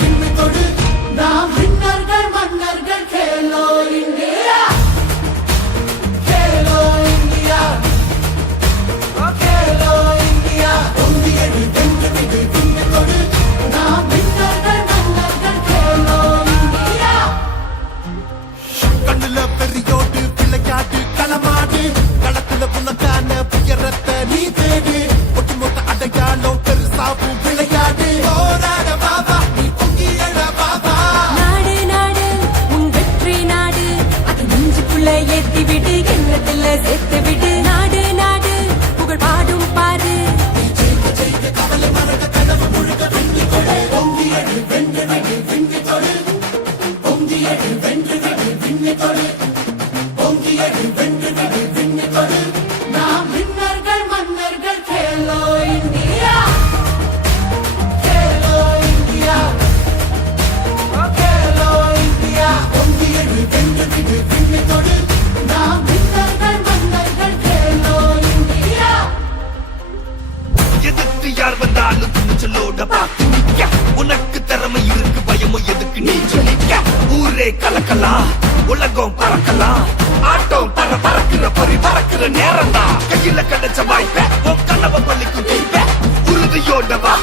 விண்ணு தொடு நாம் விண்ணர்கள் மன்னர்கள் Khelo India Khelo India Khelo India பொங்கியடி வென்று விடு விண்ணு தொடு நாம் விண்ணர்கள் மன்னர்கள் கேலோ இந்தியா கண்ணுல பெரியோடு விளையாடு களமாடு களத்துல புனக்கான புயரத்தை நீ தேடு ஒட்டுமொத்த அடையாளம் பெருசாவும் விளையாடு போராட பாபா நீ பொங்கியட பாபா நாடு நாடு உன் வெற்றி நாடு அது நெஞ்சுக்குள்ள ஏத்தி விடு எண்ணத்துல சேர்த்து விடு நாடு நாடு புகழ் பாடும் பாரு கவலை மறக்க கனவு முழுக்க வென்று கொடு பொங்கியடி வென்று விடு விண்ணு தொடு பொங்கியடி வென்று விடு விண்ணு தொடு பொங்கியடி வென்று விடு விண்ணு தொடு நாம் விண்ணர்கள் மன்னர்கள் Khelo India Khelo India Khelo India பொங்கியடி வென்று விடு விண்ணு தொடு நாம் விண்ணர்கள் மன்னர்கள் கேலோ இந்தியா எதிர்த்து யார் வந்தாலும் துணிச்சலோட பார்த்து நிக்க உனக்கு திறமை இருக்கு பயமும் எதுக்கு நீ சொல்லிக்க ஊரே கலக்கலாம் உலகம் பறக்கலாம் ஆட்டம் பறக்கிற பொறி பறக்கிற நேரம் தான் கையில கிடைச்ச வாய்ப்ப உன் கனவை பள்ளிக்கு உறுதியோட வா